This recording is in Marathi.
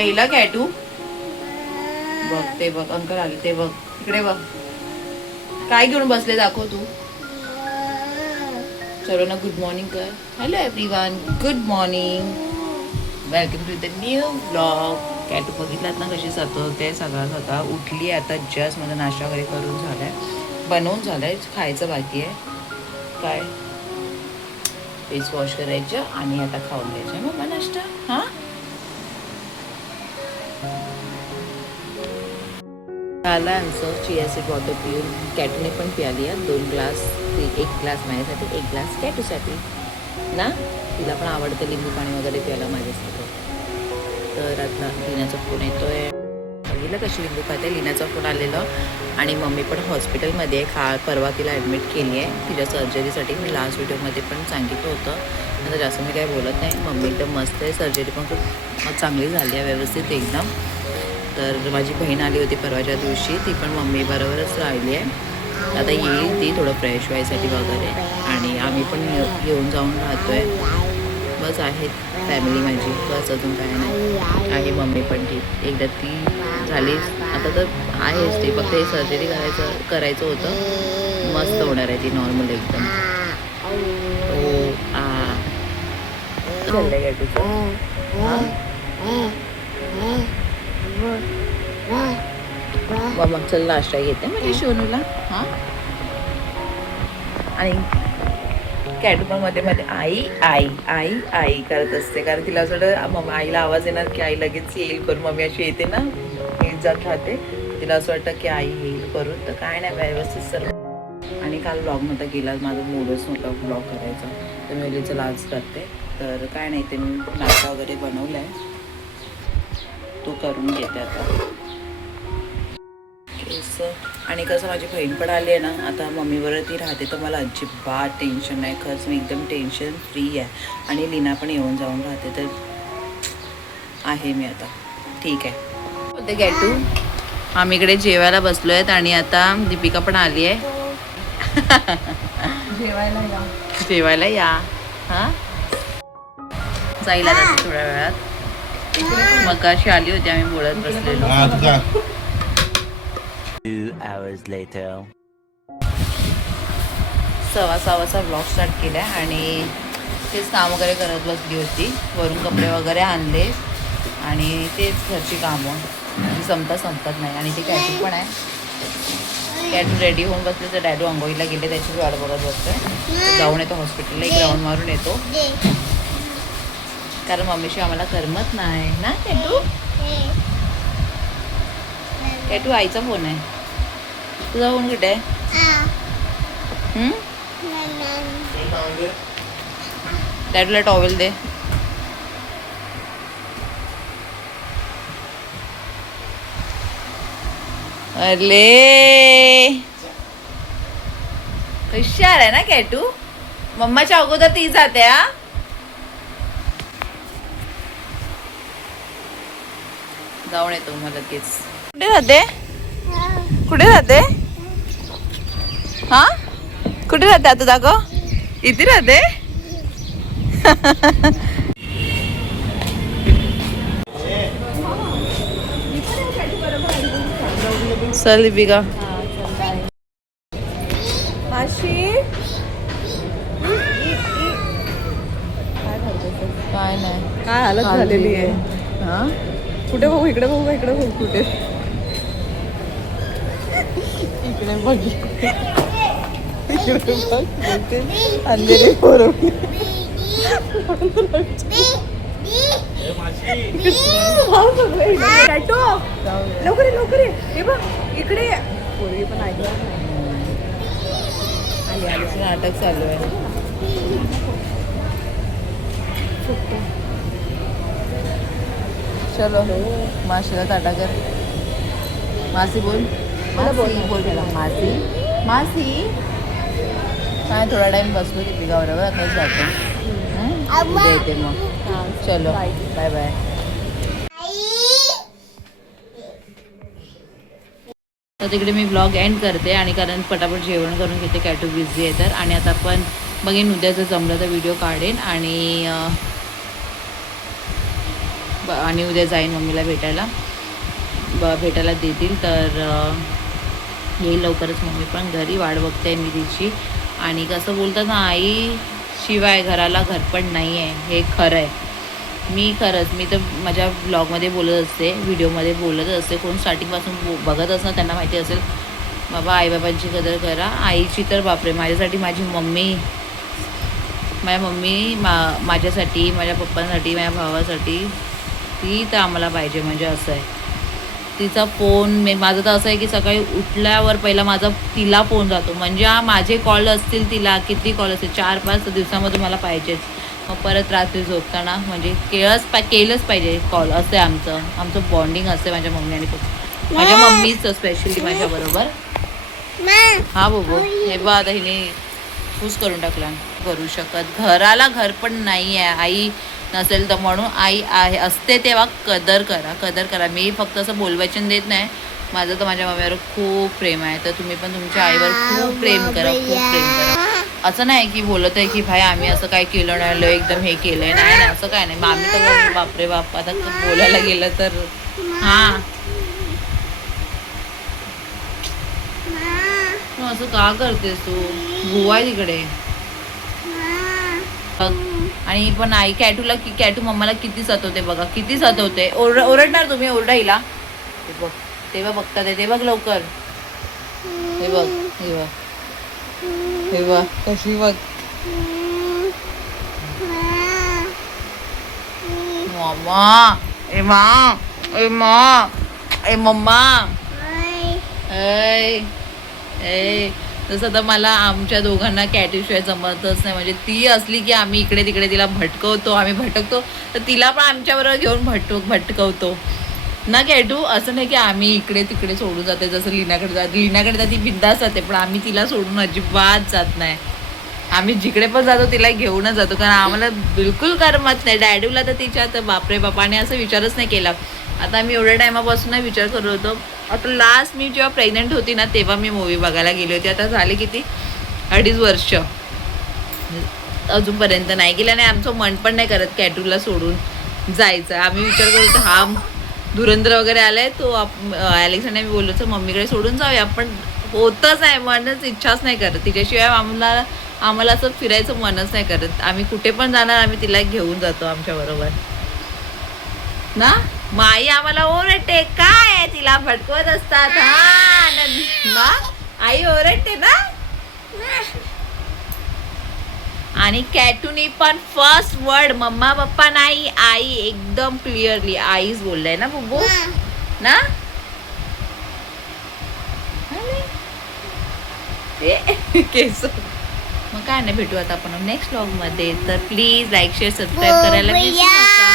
पहिला कॅटू बघ, ते बघ अंकल आले ते बघ, इकडे बघ काय घेऊन बसले, दाखव तू. चलो ना, गुड मॉर्निंग कर. Hello everyone, good morning, welcome to the new blog. कॅटू बघितलात ना कशी सतवते, सगळा उठली आता. जस्ट माझा नाश्ता वगैरे करून झालाय, बनवून झालाय, खायचं बाकी आहे. काय फेस वॉश करायचं आणि आता खाऊन घ्यायचं मग नाश्ता. हां, झालं आमचं चिया सीड वॉटर पिऊन. कॅटूने पण प्याली आहे 2 ग्लास. एक ग्लास माझ्यासाठी, एक ग्लास कॅटूसाठी ना. तिला पण आवडतं लिंबू पाणी वगैरे प्यायला माझ्यासाठी. तर आता लिनाचा फोन येतोय. बघितलं कशी लिंबू खाते. लिनाचा फोन आलेला आणि मम्मी पण हॉस्पिटलमध्ये आहे. परवा तिला ॲडमिट केली आहे तिच्या सर्जरीसाठी. मी लास्ट व्हिडिओमध्ये पण सांगितलं होतं. आता जास्त मी काय बोलत नाही. मम्मी एकदम मस्त आहे. सर्जरी पण खूप चांगली झाली आहे, व्यवस्थित एकदम. तर माझी बहीण आली होती परवाच्या दिवशी, ती पण मम्मी बरोबरच राहिली आहे. आता येईल ती थोडं फ्रेश व्हायसाठी वगैरे, आणि आम्ही पण येऊन जाऊन राहतो आहे. बस आहेत फॅमिली माझी, बस अजून काय नाही. आहे मम्मी पण ठीक. एकदा ती झाली आता तर आहेच ती, फक्त हे सर्जरी करायचं होतं. मस्त होणार आहे ती, नॉर्मल एकदम. हो चाललंय काय तुझं? मग चल नाश्ता घेते म्हणजे सोनूला. हां, आणि कॅटू पण मध्ये मध्ये आई आई आई आई करत असते, कारण तिला असं वाटतं आईला आवाज येणार की आई लगेच येईल करून. मम्मी अशी येते ना, येत जात राहते, तिला असं वाटतं की आई येईल करून. तर काय नाही, व्यवस्थित सर्व. आणि काल ब्लॉग नव्हता गेला, माझा मूडच नव्हता ब्लॉग करायचा, तर मी बोलली चला आज करते. तर काय नाही, ते मी नाश्ता वगैरे बनवला आहे, तो करून घेते आता. आणि कसं माझी बहीण पण आली आहे ना आता, मम्मीबरोबर ती राहते, तर मला अजिबात टेन्शन नाही. खरंच मी एकदम टेन्शन फ्री आहे. आणि लीना पण येऊन जाऊन राहते, तर आहे मी आता ठीक आहे. होते गॅटू, आम्ही इकडे जेवायला बसलो आहेत आणि आता दीपिका पण आली आहे. जेवायला या. हां, जाईल आता थोड्या वेळात. मग अशी आली होती, आम्ही बोलत बसलेलो. 2 hours later. 6:15 ब्लॉग स्टार्ट केला आणि तेच काम वगैरे करत बसली होती. वरून कपडे वगैरे आणले आणि तेच घरची कामं जी संपत नाही. आणि ते कॅटू पण आहे. कॅटू रेडी होऊन बसले, तर डॅडू आंघोळीला गेले, त्याची वाट बघत बसतोय. जाऊन येतो हॉस्पिटलला, एक राऊंड मारून येतो, कारण मम्मीशी आम्हाला करमत नाही ना. कॅटू आईचा फोन आहे, तुझा फोन कुठे आहे? डॅडूला टॉवेल दे. अरे हुशार आहे ना कॅटू. मम्माच्या अगोदर ती जाते. हा, जाऊन येतो मग लगेच. कुठे राहते? कुठे राहते? हा, कुठे राहते आता? दाखव. इथे राहते. चल दीपिका. काय नाही, काय हालत झालेली आहे. हा, कुठे बघू? इकडे बघू का इकडे बघू? कुठे? इकडे बघ, इकडे बघ. बोलते अंधेरी पोरं. लवकर लवकर हे बघ इकडे. पोरगी पण ऐकणार नाही. आली नाटक चालू आहे. चलो माशीला ताटा कर. मासी बोल. बोल मासी. मासी काय, थोडा टाइम बसलो दीपिका बरोबर, आता जातो. उद्या येते मग. चलो बाय बाय. तर तिकडे मी ब्लॉग एंड करते, आणि कारण पटापट जेवण करून घेते, कॅटू बिझी आहे तर. आणि आता आपण बघेन उद्या जर जमलं तर व्हिडिओ काढेन. आणि आणि उद्या जाईन मम्मीला भेटायला भेटायला देतील तर येईल लवकरच मम्मी पण घरी. वाट बघते मी तिची. आणि कसं बोलतात ना, आई शिवाय घराला घर पण नाही आहे, हे खरं आहे. मी तर माझ्या ब्लॉगमध्ये बोलत असते, व्हिडिओमध्ये बोलत असते. कोण स्टार्टिंगपासून बघत असणार त्यांना माहिती असेल. बाबा आईबाबांची कदर करा. आईची तर बापरे, माझ्यासाठी माझी मम्मी, माझ्यासाठी, माझ्या पप्पांसाठी, माझ्या भावासाठी ती तर आम्हाला पाहिजे. म्हणजे असं आहे. तिचा फोन माझं तर असं आहे की सकाळी उठल्यावर पहिला माझा तिला फोन जातो. म्हणजे माझे कॉल असतील तिला, किती कॉल असतील, 4-5 दिवसामध्ये मला पाहिजेच. मग परत रात्री झोपताना म्हणजे केलंच पाहिजे कॉल. असं आहे आमचं बॉन्डिंग असते माझ्या मम्मी आणि पप्पा. माझ्या मम्मीचं स्पेशली माझ्याबरोबर. हा बाबू हे बा आता हिने फूस करून टाकला. करू शकत, घराला घर पण नाही आहे. आई नसेल तर म्हणून आई आहे असते तेव्हा कदर करा. मी फक्त असं बोलवायचं देत नाही. माझं तर माझ्या मम्मीवर खूप प्रेम आहे. तर तुम्ही पण तुमच्या आईवर खूप प्रेम करा. असं नाही की बोलत आहे की भाई आम्ही असं काय केलं नाही, एकदम हे केलंय, नाही असं काय नाही. मग आम्ही तर बापरे बाप आता बोलायला गेलं तर हा असं का करतेस तू? बुवा आहे तिकडे. आणि पण आई कॅटू मम्माला किती सतवते बघा, किती सतवते. ओरडणार तुम्ही, ओरडा हिला. तेव्हा बघतात ते बघ लवकर. हे बघ कशी बघ. मम्मा तसं तर मला आमच्या दोघांना कॅटूशिवाय जमतच नाही. म्हणजे ती असली की आम्ही इकडे तिकडे तिला भटकवतो, आम्ही भटकतो तर तिला पण आमच्याबरोबर घेऊन भटकवतो ना कॅटू. असं नाही की आम्ही इकडे तिकडे सोडून जाते. जसं लिनाकडे तर ती बिंदास जाते, पण आम्ही तिला सोडून अजिबात जात नाही. आम्ही जिकडे पण जातो तिला घेऊनच जातो, कारण आम्हाला बिलकुल करमत नाही. डॅडूला तर तिच्या तर बापरे बापाने असं विचारच नाही केला. आता मी एवढ्या टायमापासून विचार करत होतो. आता लास्ट मी जेव्हा प्रेग्नंट होती ना तेव्हा मी मूवी बघायला गेली होती. आता झाले किती 2.5 वर्ष अजूनपर्यंत नाही गेलं. आणि आमचं मन पण नाही करत कॅटूला सोडून जायचं. आम्ही विचार करतो हा धुरंधर वगैरे आलाय तो अलेक्साने मी बोललो तर मम्मीकडे सोडून जाऊया, पण होतच नाही, मनच इच्छाच नाही करत. तिच्याशिवाय आम्हाला असं फिरायचं मनच नाही करत. आम्ही कुठे पण जाणार आम्ही तिला घेऊन जातो आमच्या बरोबर ना. मग आई आम्हाला ओरडते, काय तिला भटकवत असतात ना. आई ओरडते ना. आणि कॅटूनी पण फर्स्ट वर्ड मम्मा पप्पा नाही, आई एकदम क्लिअरली आईच बोललाय ना बुब्बू ना. केस मग काय नाही. भेटू आता आपण नेक्स्ट व्लॉग मध्ये. तर प्लीज लाईक शेअर सबस्क्राईब करायला विसरू नका.